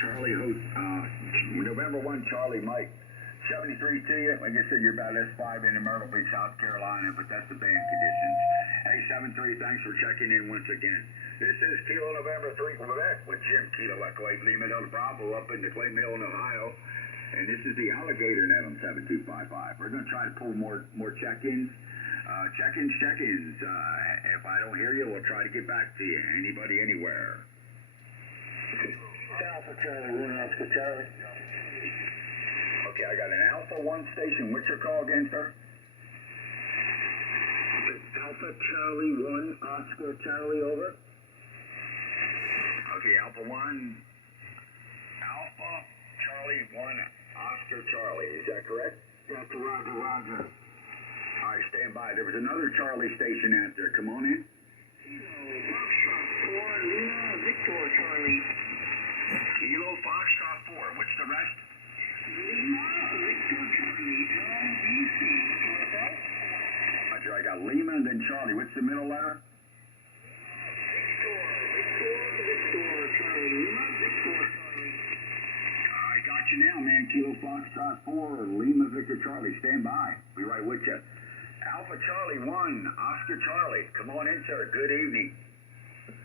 Charlie Hoot, November 1, Charlie Mike. 73 to you. Like I said, you're about S5 in Myrtle Beach, South Carolina, but that's the band conditions. Hey, 73, thanks for checking in once again. This is Kilo November 3 Quebec with Jim Kilo Echo 8 Lima Delta Bravo up in the Clay Mill in Ohio. And this is the Alligator Net on 7255. We're going to try to pull more check-ins. Check-ins. If I don't hear you, we'll try to get back to you. Anybody, anywhere. Alpha Charlie 1, Oscar Charlie. Okay, I got an Alpha 1 station. What's your call again, sir? Alpha Charlie 1, Oscar Charlie, over. Okay, Alpha 1. Alpha Charlie 1, Oscar Charlie. Is that correct? That's Roger, Roger. All right, stand by. There was another Charlie station out there. Come on in. Foxtrot 4, Lima, Victor Charlie. Kilo Foxtrot 4. What's the rest? Lima, Victor Charlie, LBC. Roger, I got Lima and then Charlie. What's the middle letter? Victor Charlie, Lima, Victor Charlie. I got you now, man. Kilo Foxtrot 4, Lima, Victor Charlie. Stand by. Be right with you. Alpha Charlie 1, Oscar Charlie. Come on in, sir. Good evening.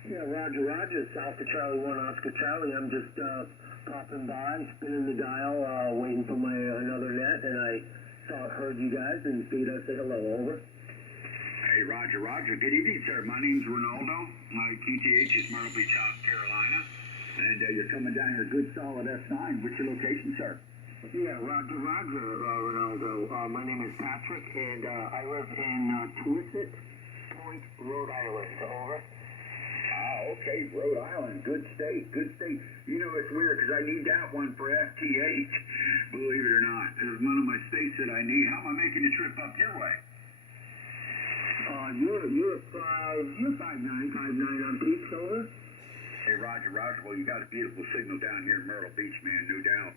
Yeah, Roger, Roger. It's Alpha Charlie 1, Oscar Charlie. I'm just popping by, spinning the dial, waiting for my another net, and I heard you guys and figured I'd say hello. Over. Hey, Roger, Roger. Good evening, sir. My name's Ronaldo. My QTH is Myrtle Beach, South Carolina. And you're coming down here, good solid S9. What's your location, sir? Yeah, Roger, Roger, Ronaldo. My name is Patrick, and I live in Twisted Point, Rhode Island. Over. Ah, okay, Rhode Island. Good state, good state. You know, it's weird because I need that one for FT8, believe it or not. It's one of my states that I need. How am I making the trip up your way? You're 5'9", 5'9" on peaks, over. Hey, Roger, Roger. Well, you got a beautiful signal down here in Myrtle Beach, man, no doubt.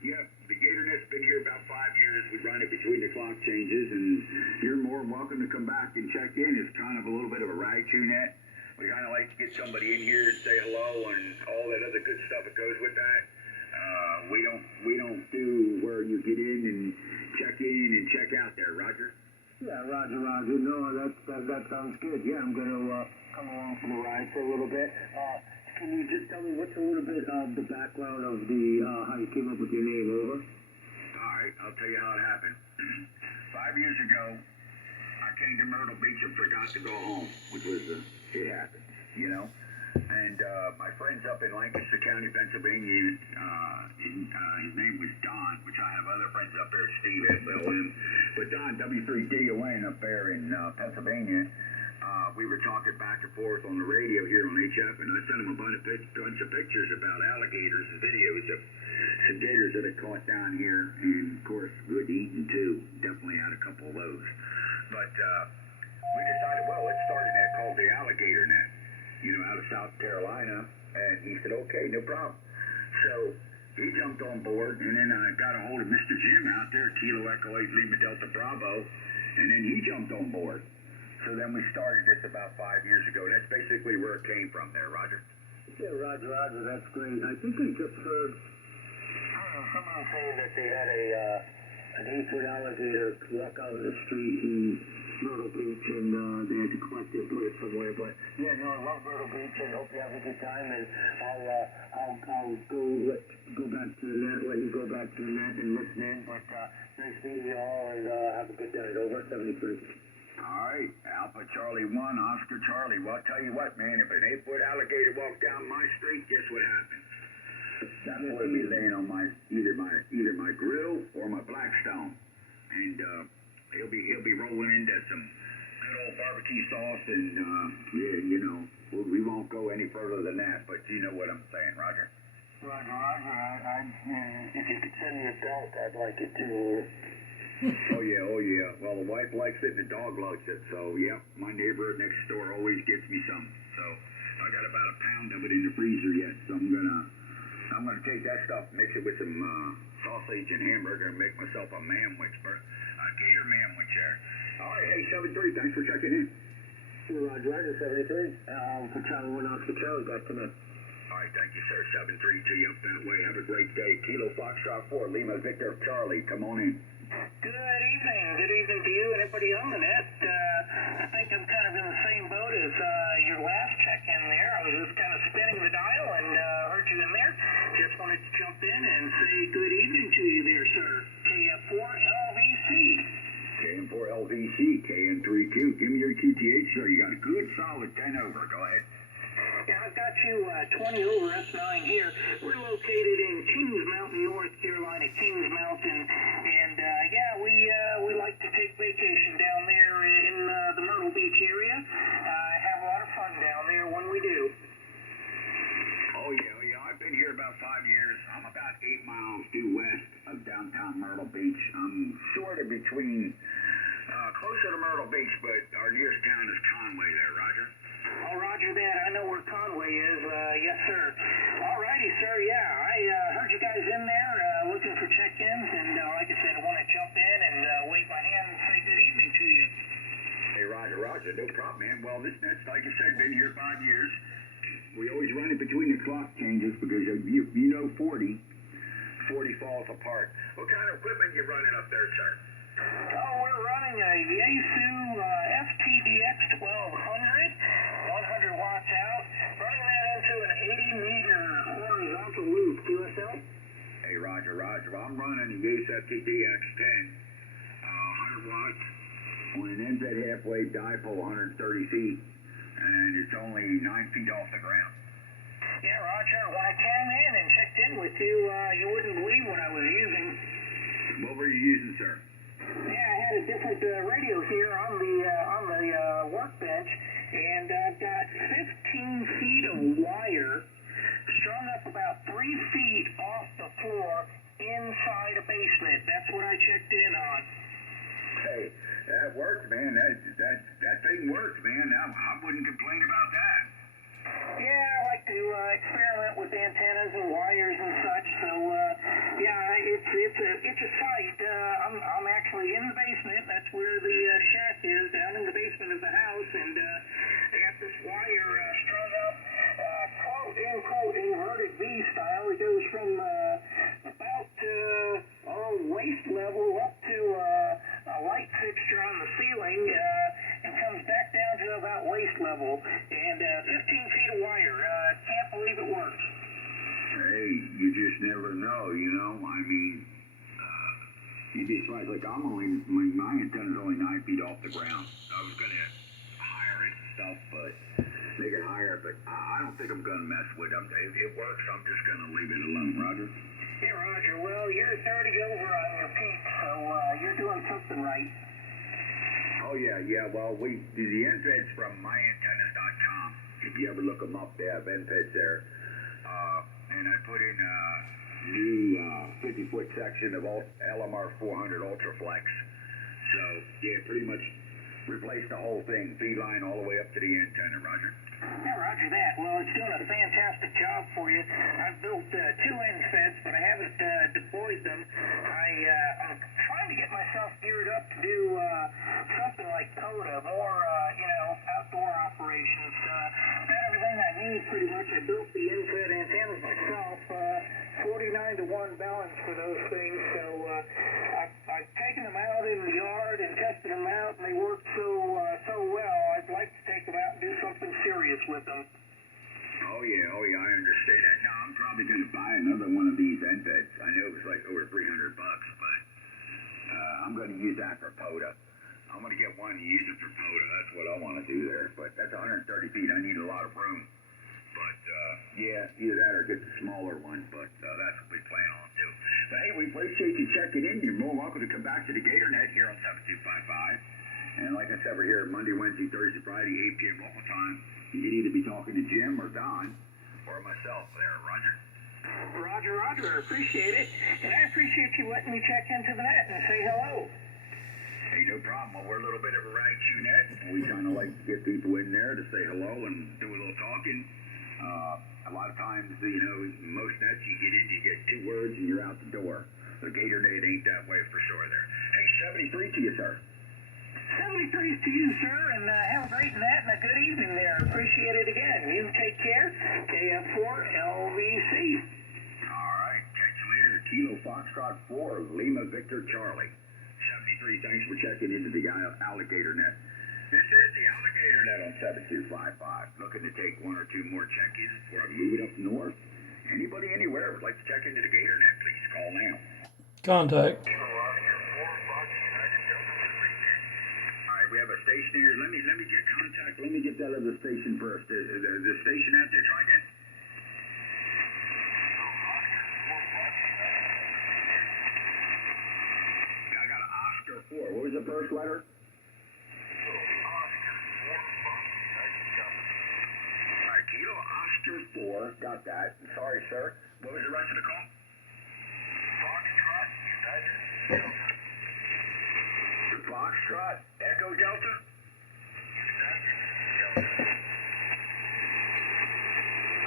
Yeah, the Gator Net's been here about 5 years. We run it between the clock changes, and you're more than welcome to come back and check in. It's kind of a little bit of a rag-to net. We kind of like to get somebody in here and say hello and all that other good stuff that goes with that. We don't do where you get in and check out there, Roger. Yeah, Roger, Roger. No, that sounds good. Yeah, I'm going to come along for the ride for a little bit. Can you just tell me what's a little bit of the background of the how you came up with your name, over? All right, I'll tell you how it happened. 5 years ago, I came to Myrtle Beach and forgot to go home, which was it happened, you know. And my friends up in Lancaster County, Pennsylvania, his name was Don, which I have other friends up there, Steve, SLM. But Don, W3DON up there in Pennsylvania, we were talking back and forth on the radio here on HF, and I sent him a bunch of pictures about alligators and videos of some gators that I caught down here, and of course, good eating too. Definitely had a couple of those. But we decided, well, let's start a net called the Alligator Net, you know, out of South Carolina. And he said, okay, no problem. So he jumped on board, and then I got a hold of Mr. Jim out there, Kilo Echo 8 Lima Delta Bravo, and then he jumped on board. So then we started this about 5 years ago. That's basically where it came from there, Roger. Yeah, Roger, Roger. That's great. I think I just heard someone saying that they had an 8-foot alligator walk out in the street in Myrtle Beach, and they had to collect it and put it somewhere. But yeah, no, I love Myrtle Beach, and hope you have a good time. And I'll go back to the net, let you go back to the net and listen in. But nice meeting you all, and have a good night. Over. 73. All right, Alpha Charlie 1, Oscar Charlie. Well, I'll tell you what, man, if an 8-foot alligator walked down my street, guess what happens? That boy would be laying on either my grill or my Blackstone, and he'll be rolling into some good old barbecue sauce, and yeah, you know, we won't go any further than that, but you know what I'm saying, Roger. Roger, Roger. If you could send me a belt, I'd like it too. Oh yeah. Well, the wife likes it and the dog likes it. So yeah, my neighbor next door always gets me some. So I got about a pound of it in the freezer yet. So I'm gonna take that stuff, mix it with some sausage and hamburger, and make myself a manwich, a gator manwich there. All right, hey 73, thanks for checking in. Roger, 73. For Charlie 1 Oscar Charlie, back to me. All right, thank you, sir. 732 up that way. Have a great day. Kilo Foxtrot 4, Lima Victor Charlie. Come on in. Good evening. Good evening to you and everybody on the net. I think I'm kind of in the same boat as your last check-in there. I was just kind of spinning the dial and heard you in there. Just wanted to jump in and say good evening to you there, sir. KF4LVC. KM4LVC, KM32. Give me your QTH, sir. You got a good solid 10 over. Go ahead. Yeah, I've got you 20 over S9 here. We're located in Kings Mountain, North Carolina, Kings Mountain, and we like to take vacation down there in the Myrtle Beach area. Have a lot of fun down there when we do. Oh yeah. I've been here about 5 years. I'm about 8 miles due west of downtown Myrtle Beach. I'm sort of between, closer to Myrtle Beach, but our nearest town is Conway there, Roger. Oh, roger that. I know where Conway is. Yes, sir. All righty, sir. Yeah, I heard you guys in there looking for check-ins, and like I said, I want to jump in and wave my hand and say good evening to you. Hey, Roger. No problem, man. Well, this net's, like I said, been here 5 years. We always run it between the clock changes because you know 40 falls apart. What kind of equipment you running up there, sir? Oh, we're running a Yaesu FTDX 1200, 100 watts out, running that into an 80-meter horizontal loop. QSL? Hey, Roger. I'm running a Yaesu FTDX 10, 100 watts on an NZ halfway dipole, 130 feet, and it's only 9 feet off the ground. Yeah, Roger. When I came in and checked in with you, you wouldn't believe what I was using. What were you using, sir? Yeah, I had a different radio here on the workbench, and I've got 15 feet of wire strung up about 3 feet off the floor inside a basement. That's what I checked in on. Hey, that worked, man. That thing worked, man. I wouldn't complain about that. Yeah, I like to experiment with antennas and wires and such. So it's a sight. I'm actually in the basement. That's where the shack is, down in the basement of the house, and I got this wire strung up, quote unquote inverted V style. It goes from about waist level up to a light fixture on the ceiling, and comes back down to about waist level, and 15 feet of wire. Can't believe it works. Hey, you just never know, you know. I mean, you'd be surprised. Like, my antenna's only 9 feet off the ground. I was gonna hire it and stuff, but make it higher. But I don't think I'm gonna mess with them. If it works, I'm just gonna leave it alone, Roger. Yeah, Roger. Well, you're 30 over on your peak, so you're doing something right. Oh yeah. Well, we do the NPEDs from myantennas.com. If you ever look them up, they have NPEDs there. And I put in a new 50-foot section of LMR 400 Ultraflex. So yeah, pretty much replaced the whole thing, feed line all the way up to the antenna, Roger. Yeah, Roger that. Well, it's doing a fantastic job for you. I've built 2 NFEDs, but I haven't deployed them. I'm trying to get myself geared up to do something like CODA, more, outdoor operations. Got everything I need pretty much. I built the NFED antennas myself, 49-to-1 balance for those things. So I've taken them out in the yard and tested them out, and they work so well. I'd like to take them out and do something serious with them. Oh yeah, I understand that. No, I'm probably going to buy another one of these NPEDs. I know it was like over $300, but I'm going to use that for POTA. I'm going to get one and use it for POTA. That's what I want to do there. But that's 130 feet. I need a lot of room. But yeah, either that or get the smaller one. But that's what we plan on doing. But hey, we appreciate you checking in. You're more welcome to come back to the Gator Net here on 7255. And like I said, we're here Monday, Wednesday, Thursday, Friday, 8 p.m. local time. You can either be talking to Jim or Don or myself there, Roger. Roger. I appreciate it. And I appreciate you letting me check into the net and say hello. Hey, no problem. Well, we're a little bit of a rag-chew net. We kind of like to get people in there to say hello and do a little talking. A lot of times, most nets you get in, you get 2 words and you're out the door. The Gator Net ain't that way for sure there. Hey, 73 to you, sir. 73's to you, sir, and have a great night and a good evening there. Appreciate it again. You take care. KF4LVC. All right, catch you later. Kilo Foxtrot 4, Lima Victor Charlie. 73, thanks for checking into the Alligator Net. This is the Alligator Net on 7255. Looking to take one or two more check-ins before I move it up north. Anybody anywhere would like to check into the Gator Net, please call now. Contact. Alright, we have a station here. Let me get contact. Let me get that other station first. The station out there, try again. I got an Oscar 4. What was the first letter? Alright, Kilo Oscar 4. Got that. Sorry, sir. What was the rest of the call? Foxtrot, Echo Delta?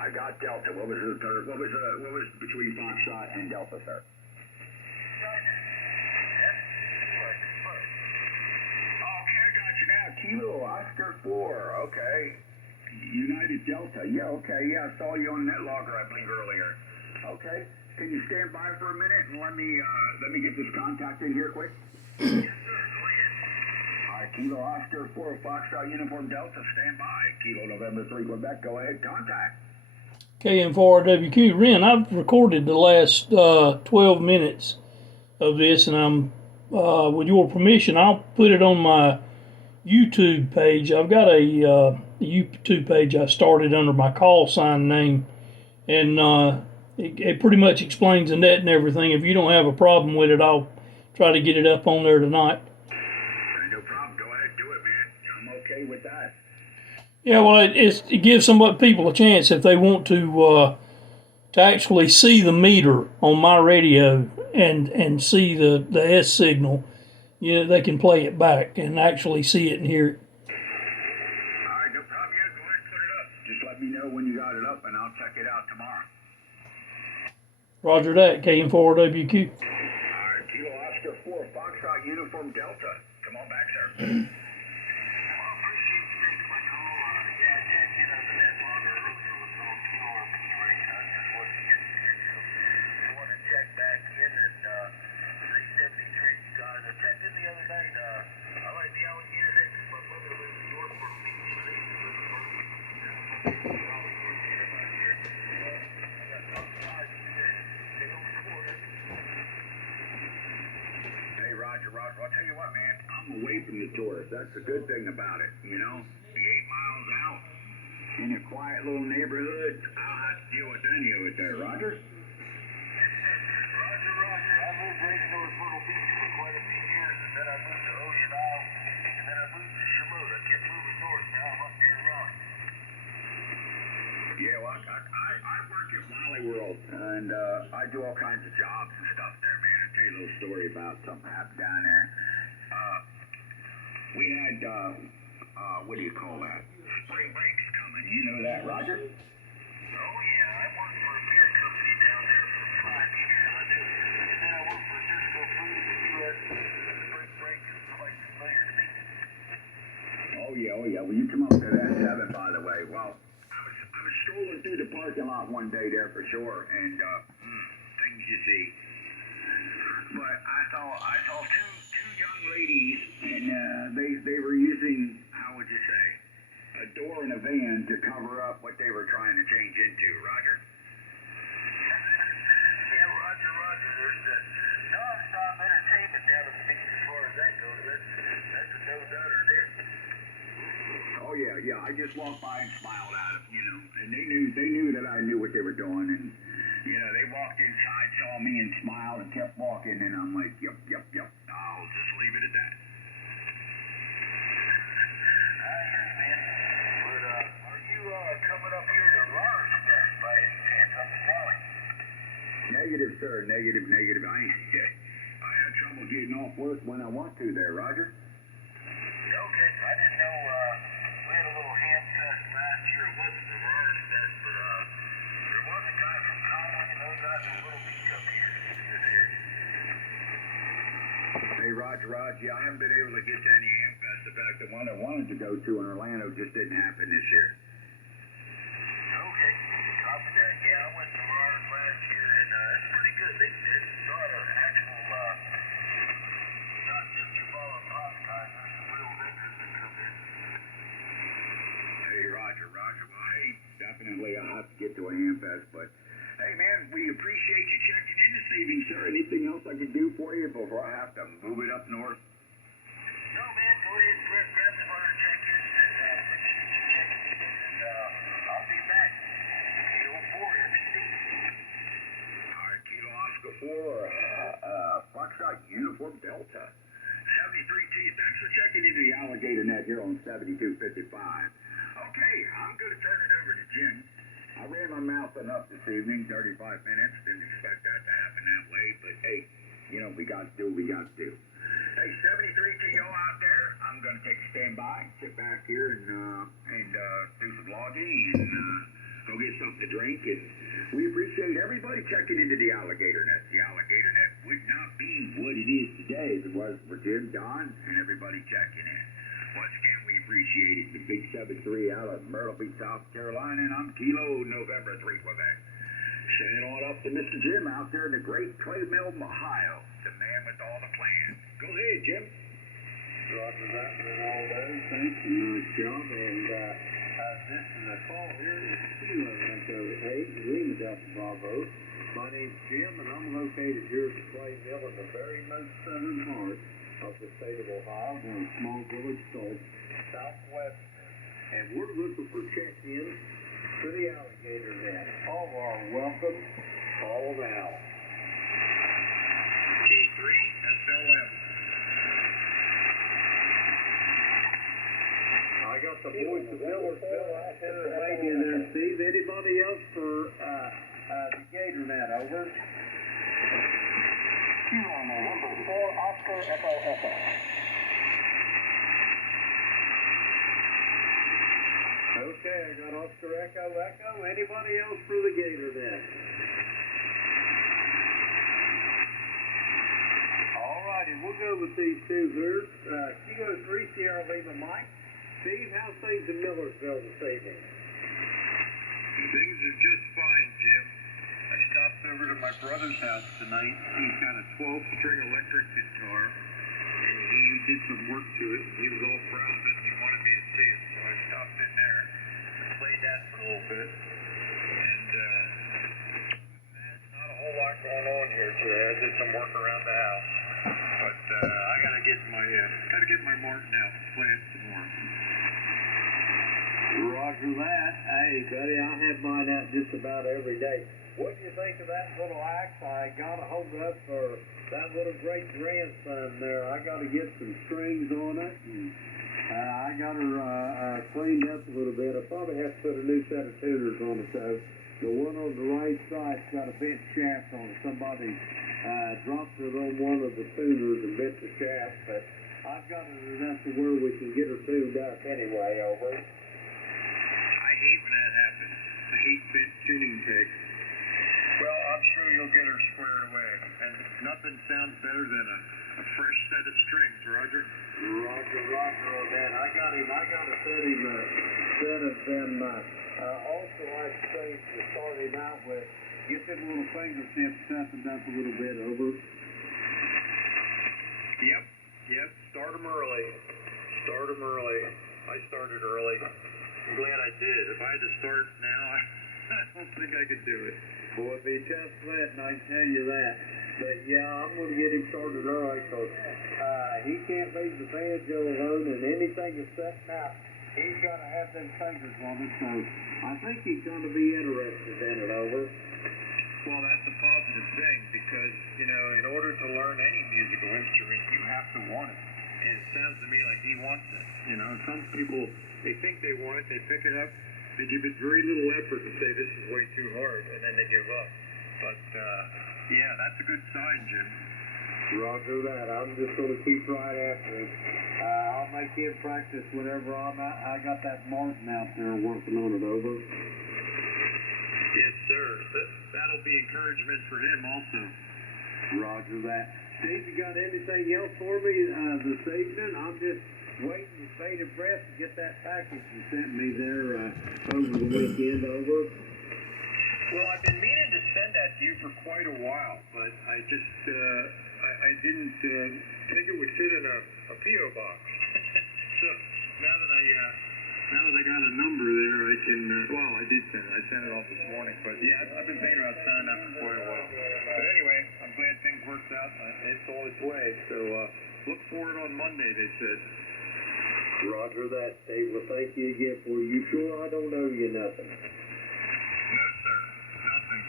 I got Delta. What was the third? What was between Foxtrot and Delta, sir? Okay, I got you now. Kilo Oscar 4. Okay. United Delta. Yeah, okay. Yeah, I saw you on Net Logger, I believe, earlier. Okay. Can you stand by for a minute and let me get this contact in here quick? Yes, sir. Go ahead. All right, Kilo Oscar 4, Foxtrot Uniform Delta, stand by. Kilo November 3, Quebec, go ahead, contact. KM4WQ. Ren, I've recorded the last 12 minutes of this, and I'm, with your permission, I'll put it on my YouTube page. I've got a YouTube page I started under my call sign name, and it pretty much explains the net and everything. If you don't have a problem with it, I'll try to get it up on there tonight. No problem. Go ahead, do it, man. I'm okay with that. Yeah, well, it gives some people a chance if they want to actually see the meter on my radio and see the S signal. Yeah, they can play it back and actually see it and hear it. All right, no problem. Yeah, go ahead and put it up. Just let me know when you got it up, and I'll check it out tomorrow. Roger that, KM4WQ. All right, Kilo Oscar 4, Foxtrot Uniform Delta. Come on back, sir. Well, I appreciate you taking my call. Yeah, I checked in on the Net Logger earlier with a little QRP rate. I just wanted to get through. I want to check back in at 373, you guys. I checked in the other night. I like the Alligator Net because my mother lives in Yorkport Beach. Hey, Roger, I'll tell you what, man, I'm away from the tourists. That's the good thing about it, you know? The 8 miles out in a quiet little neighborhood, I'll have to deal with any of it there, Roger? Roger. I lived right in North Myrtle Beach for quite a few years, and then I moved to Ocean Isle, and then I moved to Shamoot. I kept moving north. Now I'm up near Raleigh. Yeah, well, I work at Wally World, and I do all kinds of jobs and stuff there, man. I'll tell you a little story about something that happened down there. We had, what do you call that? Spring breaks coming. You know that, Roger? Oh, yeah. I worked for a beer company down there for 5 years. I do. And then I worked for Cisco Foods and U.S. Spring break is quite familiar to me. Oh, yeah. Well, you come up to that 7, by the way. Well, I was strolling through the parking lot one day there for sure, and things you see. But I saw two young ladies, and they were using, how would you say, a door in a van to cover up what they were trying to change into. Roger? Yeah, Roger. There's the non-stop entertainment down at the beach as far as that goes. That's a no-doubter there. Oh yeah. I just walked by and smiled at them, you know, and they knew that I knew what they were doing, and you know, they walked inside, saw me, and smiled and kept walking, and I'm like, yep. I'll just leave it at that. I hear you, man. But are you coming up here to Lars Fest by any chance up in Raleigh? Negative, sir. Negative. I had trouble getting off work when I want to there, Roger. Okay, I didn't know, we had a little ham fest last year. It wasn't the Lars Fest, but there was a guy from Conway and those guys from Little Beach up here in this area. Hey, Roger, yeah, I haven't been able to get to any ham fest the fact that one I wanted to go to in Orlando just didn't happen this year. Okay, copy that. Yeah, I went to Mars last year, and it's pretty good. It's not an actual, not just your follow podcast, there's some real vendors that come in. Hey, Roger. Well, hey, definitely I'll have to get to a Hamfest, but hey, man, we appreciate you checking in this evening, sir. Anything else I can do for you before I have to move it up north? No, man, go ahead, grab some other check-ins, and appreciate you checking in, and I'll be back. Kilo 4, everything. All right, Kilo Oscar 4, Foxtrot Uniform Delta. 73T, thanks for checking into the Alligator Net here on 7255. Okay, I'm going to turn it over to Jim. I ran my mouth enough this evening, 35 minutes. Didn't expect that to happen that way, but hey, you know, we got to do what we got to do. Hey, 73 to y'all out there. I'm going to take a standby, sit back here and do some logging and go get something to drink. And we appreciate everybody checking into the Alligator Net. The Alligator Net would not be what it is today if it wasn't for Jim, Don, and everybody checking in. Once again, we appreciate it. The Big 7-3 out of Myrtle Beach, South Carolina, and I'm Kilo November 3 Quebec. Sending on up to Mr. Jim out there in the great Clay Mill, Ohio, the man with all the plans. Go ahead, Jim. Roger that, and all those. Thanks, nice job. And this is a call here is Kilo Echo 8, Lima Delta Bravo. My name's Jim, and I'm located here at the Clay Mill in the very most southern part of the state of Ohio, in a small village called Southwest. And we're looking for check-ins to the Alligator Net. All are welcome. Call now. T3 SLM. I got the voice of Millersville out there, the lady in there, Steve. Anybody else for the Gator Net, over? Kilo number 4, Oscar Echo Echo. Okay, I got Oscar Echo Echo. Anybody else for the Gator Net? All righty, we'll go with these two here. Kilo 3, Sierra Lima Mike. Steve, how's things in Millersville this evening? Things are just fine, Jim. I stopped over to my brother's house tonight. He's got a 12-string electric guitar, and he did some work to it. He was all proud of it, and he wanted me to see it. So I stopped in there and played that for a little bit. And there's not a whole lot going on here today. I did some work around the house, but I gotta get my Martin out and play it some more. Roger that. Hey, buddy, I have mine out just about every day. What do you think of that little axe I got to hold up for that little great grandson there? I got to get some strings on it, and I got her cleaned up a little bit. I probably have to put a new set of tuners on it, though. The one on the right side's got a bent shaft on it. Somebody dropped it on one of the tuners and bent the shaft, but I've got it enough to where we can get her tuned up anyway, over. I hate when that happens. I hate bent tuning pegs. Well, I'm sure you'll get her squared away. And nothing sounds better than a fresh set of strings, Roger. Roger on that. I got a set of them. Also, like to say, to start him out with, get them little fingertips toughened up a little bit, over. Yep. Start them early. I started early. I'm glad I did. If I had to start now, I don't think I could do it. Boy, it'd be tough sledding, I tell you that. But yeah, I'm going to get him started early, because he can't leave the banjo alone, and anything that's setting out, he's got to have them fingers on it. So I think he's going to be interested in it, over. Well, that's a positive thing, because, in order to learn any musical instrument, you have to want it. And it sounds to me like he wants it. Some people, they think they want it, they pick it up, they give it very little effort and say this is way too hard, and then they give up. But, yeah, that's a good sign, Jim. Roger that. I'm just going to keep right after him. I'll make him practice whenever I got that Martin out there working on it, over. Yes, sir. That'll be encouragement for him also. Roger that. Steve, you got anything else for me this evening? I'm just waiting with bated breath to get that package you sent me there over the weekend over. Well, I've been meaning to send that to you for quite a while, but I just, I didn't think it would fit in a P.O. box. So now that I got a number there, I can, well, I did send it. I sent it off this morning, but yeah, I've been thinking about sending that for quite a while. But anyway, I'm glad things worked out. It's on its way, so look for it on Monday, they said. Roger that, Steve. Well, thank you again for you. Sure, I don't owe you nothing. No, sir. Nothing.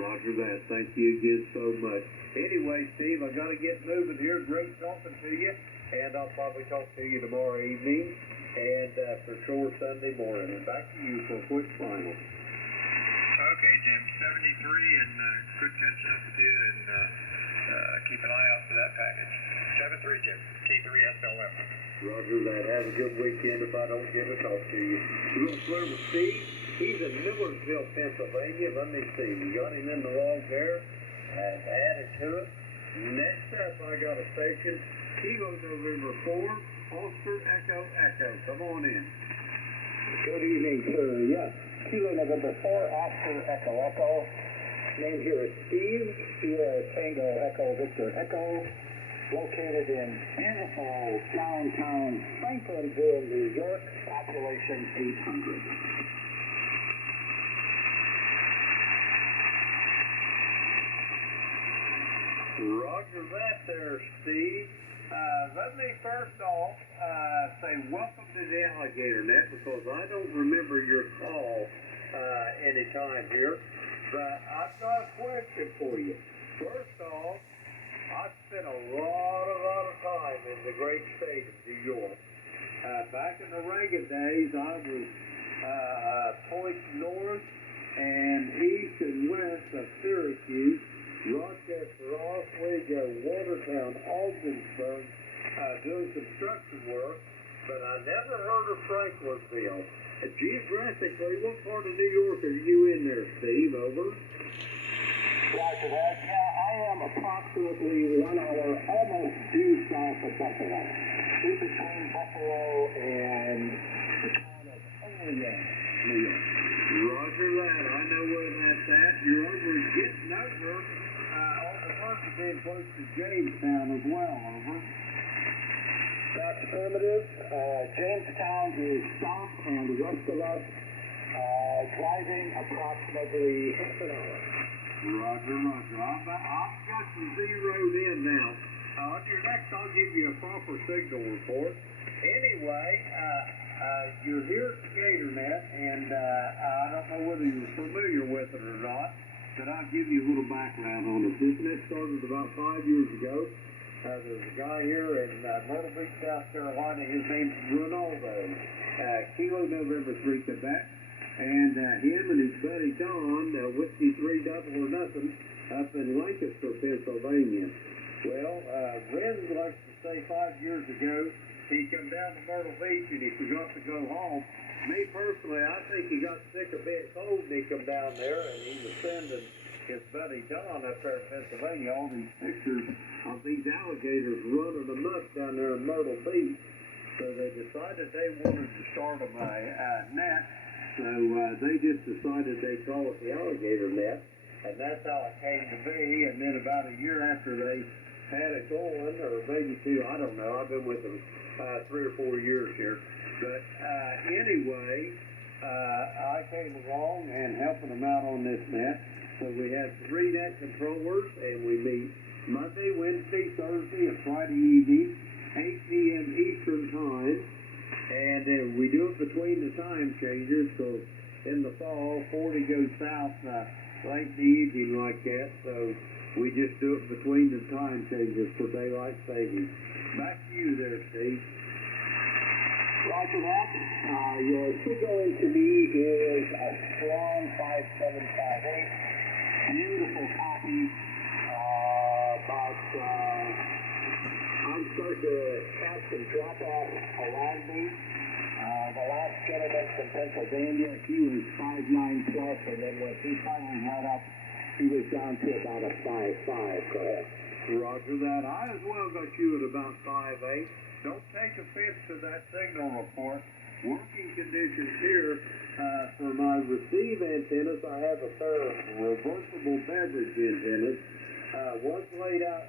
Roger that. Thank you again so much. Anyway, Steve, I got to get moving here. Great talking to you, and I'll probably talk to you tomorrow evening, and for sure Sunday morning. Back to you for a quick final. Okay, Jim. 73, and good catching up with you, and keep an eye out for that package. 73, Jim. K3SLM. Roger that. Have a good weekend if I don't get to talk to you. We're going to clear with Steve. He's in Millersville, Pennsylvania. Let me see. We got him in the log there. I've added to it. Next up, I got a station. Kilo November 4, Ulster Echo Echo. Come on in. Good evening, sir. Yes, Kilo November 4, Oscar Echo Echo. Name here is Steve. Sierra Tango Echo Victor Echo. Located in beautiful downtown Franklinville, New York. Population 800. Roger that there, Steve. Let me first off say welcome to the Alligator Net, because I don't remember your call any time here. But I've got a question for you. First off, I've spent a lot of time in the great state of New York. Back in the Reagan days, I was pointing north and east and west of Syracuse, Rochester, Oswego, Watertown, Ogdensburg, doing construction work, but I never heard of Franklinville. Geographically, what part of New York are you in there, Steve? Over. Roger that. Yeah, I am approximately 1 hour, almost due south of Buffalo. In between Buffalo and the town of Olean, New York. Roger that. I know where that's at. You're getting over on the verge of being close to Jamestown as well, over. That's affirmative. Jamestown is south and west of us, driving approximately half an hour. Roger. I've got you zeroed in now. On your next, I'll give you a proper signal report. Anyway, you're here at the Gator Net, and I don't know whether you're familiar with it or not, but I'll give you a little background on it. This net started about 5 years ago. There's a guy here in Myrtle Beach, South Carolina. His name's Ronaldo. Kilo November 3 Quebec. And him and his buddy Don, Whiskey 3 Double or Nothing, up in Lancaster, Pennsylvania. Well, Ren likes to say 5 years ago, he come down to Myrtle Beach and he forgot to go home. Me personally, I think he got sick of being cold and he come down there, and he was sending his buddy Don up there in Pennsylvania all these pictures of these alligators running amok down there in Myrtle Beach. So they decided they wanted to start a net. So they just decided they'd call it the Alligator Net, and that's how it came to be. And then about a year after they had it going, or maybe 2, I don't know. I've been with them 3 or 4 years here. But anyway, I came along and helping them out on this net. So we have 3 net controllers, and we meet Monday, Wednesday, Thursday, and Friday evening, 8 p.m. Eastern Time. And we do it between the time changes, so in the fall, 40 goes south late in the evening like that, so we just do it between the time changes for daylight savings. Back to you there, Steve. Roger that. Your signal to me is a strong 5758. Beautiful copy. I'm starting to catch and drop off around me. The last gentleman from Pennsylvania, he was 5'9 plus, and then when he finally got up, he was down to about a 5'5. Go ahead. Roger that. I as well got you at about 5'8. don't take offense to that signal report. Working conditions here for my receive antennas, I have a pair of reversible beverage antennas. One's laid out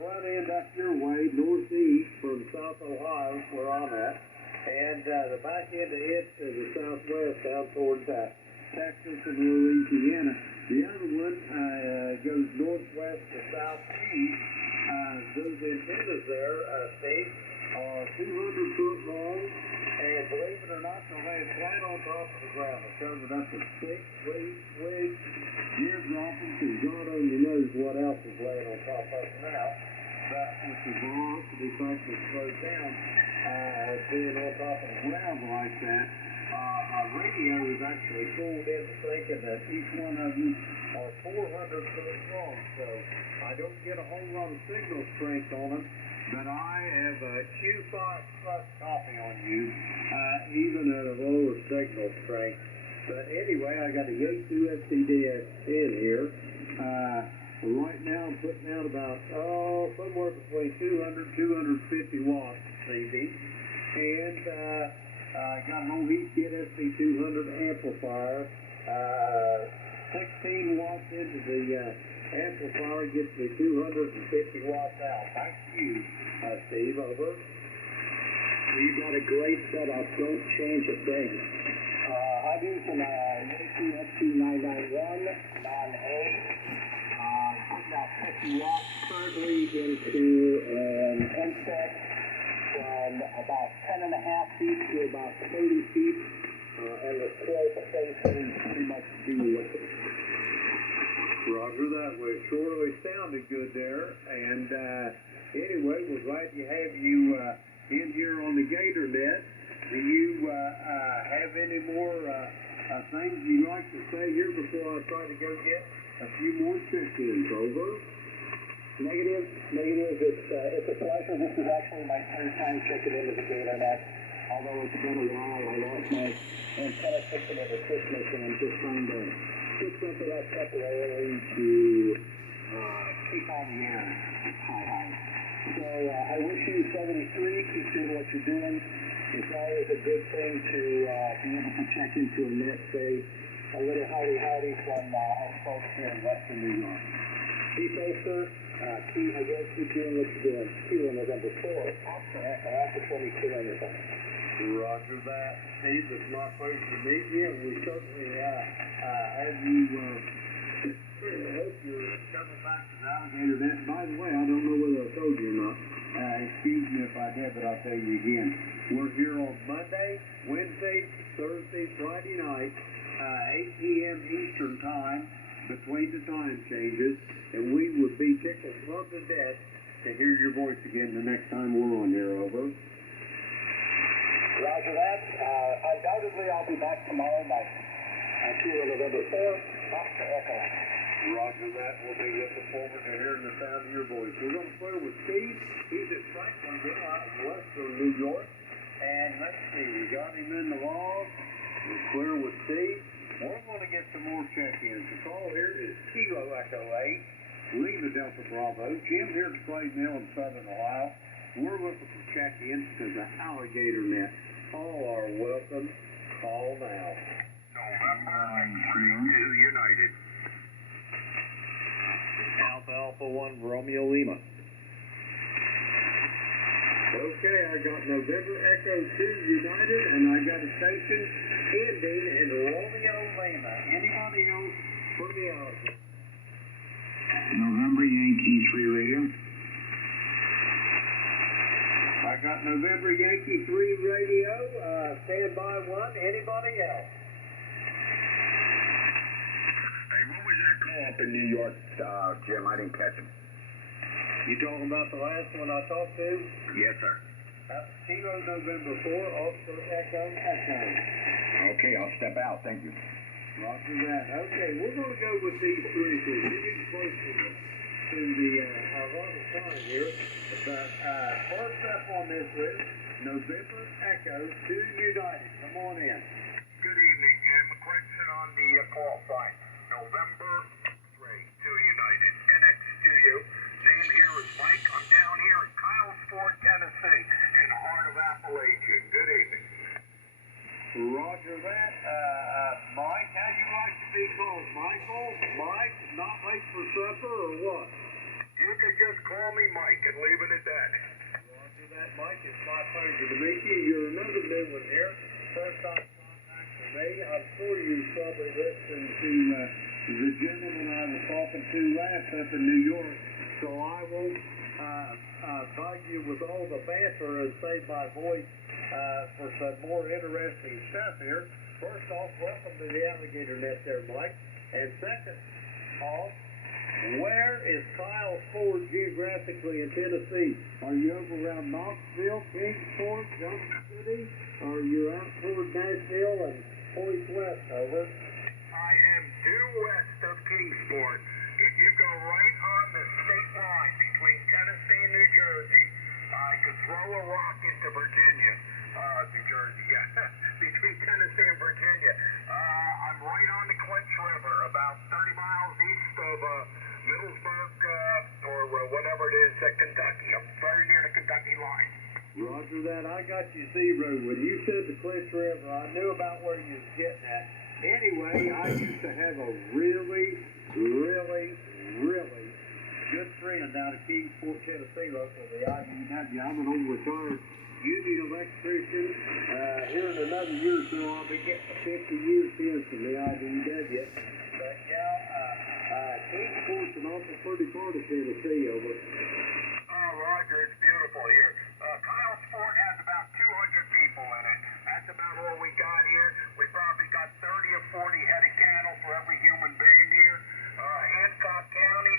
front end up your way, northeast from South Ohio, where I'm at, and the back end of it to the southwest down towards Texas and Louisiana. The other one goes northwest to southeast. Those antennas there, Steve, are 200 foot long, and believe it or not, they're laying flat on top of the ground. It shows it up to 6 twigs, eardroppers, and God only knows what else is laying on top of it now. But with the velocity factor slowed down, being on top of the ground like that, our radio is actually fooled into thinking that each one of them are 400 foot long. So I don't get a whole lot of signal strength on them, but I have a Q5 plus copy on you, even at a lower signal strength. But anyway, I got a Yates USCDX in here. Right now I'm putting out about, somewhere between 200, 250 watts CV. And I got an old Heathkit SP200 amplifier. 16 watts into the amplifier gets me 250 watts out. Back to you, Steve, over. You got a great setup. Don't change a thing. I'm using a Yankee ST991 non-A. Putting out 50 watts currently into an headset from about 10.5 feet to about 30 feet. And the scope essentially pretty much do Roger that. Well, it surely sounded good there. And anyway, we're glad to have you in here on the Gator Net. Do you have any more things you'd like to say here before I try to go get a few more check-ins? Over. Negative. It's a pleasure. This is actually my third time checking into the Gator Net. Although it's been a while, I lost my antenna system at Christmas, and I'm just trying to fix up to that temporarily to keep all the air high. So I wish you 73. Keep doing what you're doing. It's always a good thing to be able to check into a net, say a little howdy from our folks here in Western New York. Be safe, sir. Keep doing what you're doing. Kilo November 4, after 22 on your phone. Roger that. Steve, it's my pleasure to meet you, and we certainly have you, hope you're coming back to the Alligator Net. By the way, I don't know whether I told you or not. Excuse me if I did, but I'll tell you again. We're here on Monday, Wednesday, Thursday, Friday night, 8 p.m. Eastern Time, between the time changes, and we would be tickled plumb to death to hear your voice again the next time we're on here. Over. Roger that. Undoubtedly, I'll be back tomorrow night. Kilo November 4, Oscar Echo. Roger that. We'll be looking forward to hearing the sound of your voice. We're going to play with Steve. He's at Franklinville out in western New York. And let's see, we got him in the log. We're clear with Steve. We're going to get some more check-ins. The call here is Kilo Echo 8, Lima Delta Bravo. Jim here at Clay Mill in Southern Ohio. We're looking for check-ins to the Alligator Net. All are welcome. Call now. November 3 United. Alpha 1 Romeo Lima. Okay, I got November Echo 2 United, and I got a station ending in Romeo Lima. Anybody else for the Alligator? November Yankee 3 radio. I got November Yankee 3 radio, standby 1. Anybody else? Hey, what was that call up in New York, Jim? I didn't catch him. You talking about the last one I talked to? Yes, sir. Kilo November 4, Oscar Echo. Okay, I'll step out. Thank you. Roger that. Okay, we're going to go with these three, so we're getting close to the allotted time here. But first up on this list, November Echo 2 United. Come on in. Good evening, Jim. McQuinson on the call sign. November 3, 2 United. NX Studio. Name here is Mike. I'm down here in Kylesport, Tennessee. Roger that. Mike, how you like to be called? Michael? Mike? Not late for supper or what? You can just call me Mike and leave it at that. Roger that, Mike. It's my pleasure to meet you. You're another new one here. First time contact for me. I'm sure you probably listened to the gentleman I was talking to last up in New York, so I won't bug you with all the banter and save my voice for some more interesting stuff here. First off, welcome to the Alligator Net there, Mike. And second off, where is Kyle Ford geographically in Tennessee? Are you over around Knoxville, Kingsport, Junction City, or you're out toward Nashville and points west, over? I am due west of Kingsport. If you go right on the state line between Tennessee and New Jersey, I could throw a rock into Virginia. New Jersey, yeah. Between Tennessee and Virginia. I'm right on the Clinch River, about 30 miles east of Middlesburg, or whatever it is, Kentucky. I'm very near the Kentucky line. Roger that. I got you zero. When you said the Clinch River, I knew about where you was getting at. Anyway, I used to have a really good friend down in Kingsport, Tennessee, local to the IBW. I'm an old retired union electrician. Here in another year or so, I'll be getting a 50-year pension from the IBW. But yeah, Kingsport's an awful pretty part of Tennessee, over. Oh, Roger, it's beautiful here. Kyle Sport has about 200 people in it. That's about all we got here. We probably got 30 or 40 head of cattle for every human being here. Hancock County,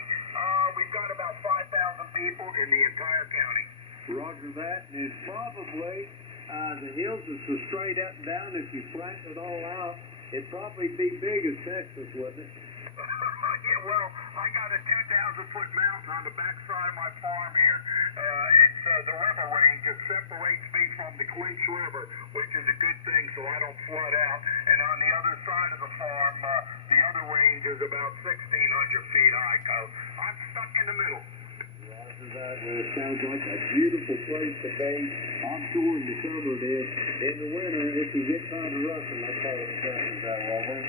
we've got about 5,000 people in the entire county. Roger that. And it's probably, the hills are so straight up and down, if you flatten it all out, it'd probably be big as Texas, wouldn't it? Yeah, well, I got a 2,000-foot mountain on the backside of my farm here. It's the river range. It separates me from the Clinch River, which is a good thing so I don't flood out. And on the other side of the farm, the other range is about 1,600 feet high. So I'm stuck in the middle. Roger that. Well, it sounds like a beautiful place to be. I'm sure in the summer it is. In the winter, it can get kind of rough in that part of the country, is that right?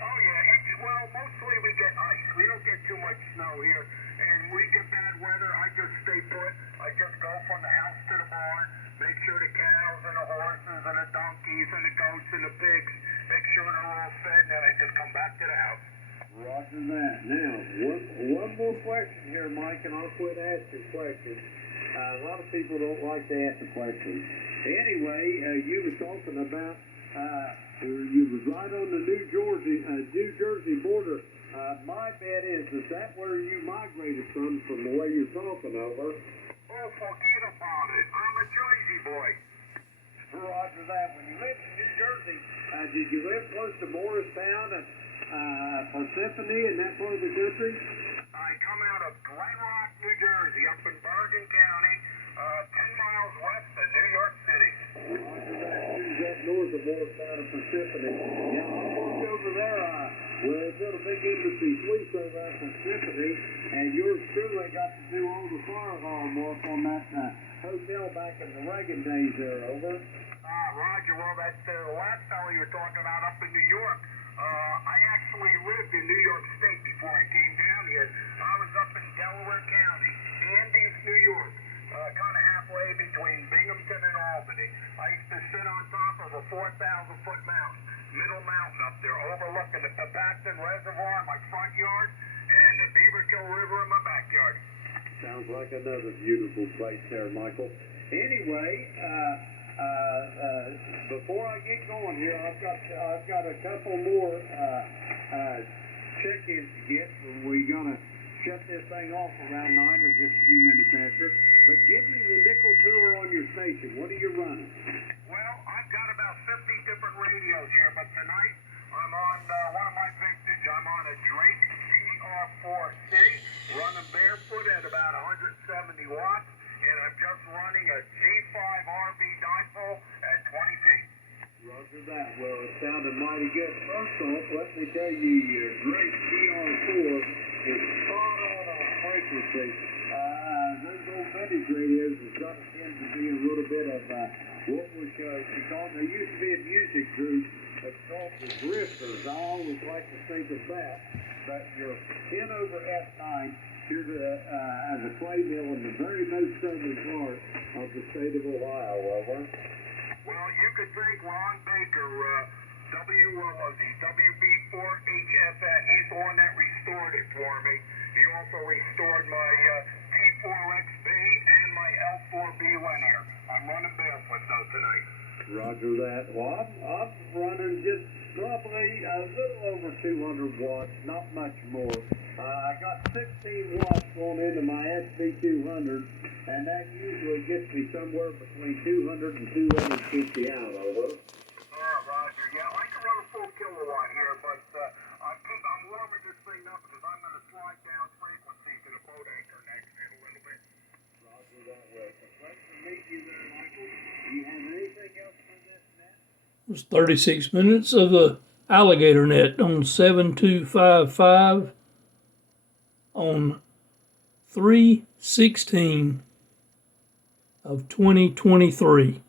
Oh, yeah. Well, mostly we get ice. We don't get too much snow here. And we get bad weather. I just stay put. I just go from the house to the barn, make sure the cows and the horses and the donkeys and the goats and the pigs, make sure they're all fed, and then I just come back to the house. Roger that. Now, one more question here, Mike, and I'll quit asking questions. A lot of people don't like to ask the questions. Anyway, you were talking about you was right on the New Jersey border. My bet is that where you migrated from the way you're talking, over? Oh, forget about it. I'm a Jersey boy. Roger that. When you lived in New Jersey, did you live close to Morristown and Parsippany and that part of the country? I come out of Glen Rock, New Jersey, up in Bergen County, 10 miles west of New York City. Roger that. Who's up north of Morristown and Parsippany? Yeah, I worked over there. Well, it's got a big embassy suite over at Parsippany, and yours truly got to do all the fire alarm work on that hotel back in the Reagan days there, over. Roger, well, that's the last fellow you were talking about up in New York. I actually lived in New York State before I came down here. I was up in Delaware County, Andes, New York, kind of halfway between Binghamton and Albany. I used to sit on top of a 4,000-foot mountain, middle mountain up there, overlooking the Patuxent Reservoir in my front yard and the Beaverkill River in my backyard. Sounds like another beautiful place there, Michael. Anyway, before I get going here, I've got a couple more check-ins to get. We're gonna shut this thing off around 9 or just a few minutes after. But give me the nickel tour on your station. What are you running? Well, I've got about 50 different radios here, but tonight I'm on one of my vintage. I'm on a Drake PR4C, running barefoot at about 170 watts, and I'm just running a G5 RV dipole at 20 feet. Roger that. Well, it sounded mighty good. First off, let me tell you, your Drake PR4 is spot on frequency. Those old vintage radios is going to tend to be a little bit of what was called, there used to be a music group that's called the Drifters. I always like to think of that. But your N over F9 here as a clay mill in the very most southern part of the state of Ohio, over. Well, you could thank Ron Baker, WB4HFN. He's the one that restored it for me. He also restored my T4XB and my L4B linear. I'm running barefoot though tonight. Roger that. Well, I'm running just probably a little over 200 watts, not much more. I got 16 watts going into my SB200, and that usually gets me somewhere between 200 and 250 out, over. Roger. Yeah, I can run a full kilowatt here, but I'm warming this thing up because I'm going to slide down frequency to the boat anchor next in a little bit. Roger that way. Pleasure to meet you there, Michael. Do you have anything else for this net? It was 36 minutes of the Alligator Net on 7255 on 3/16 of 2023.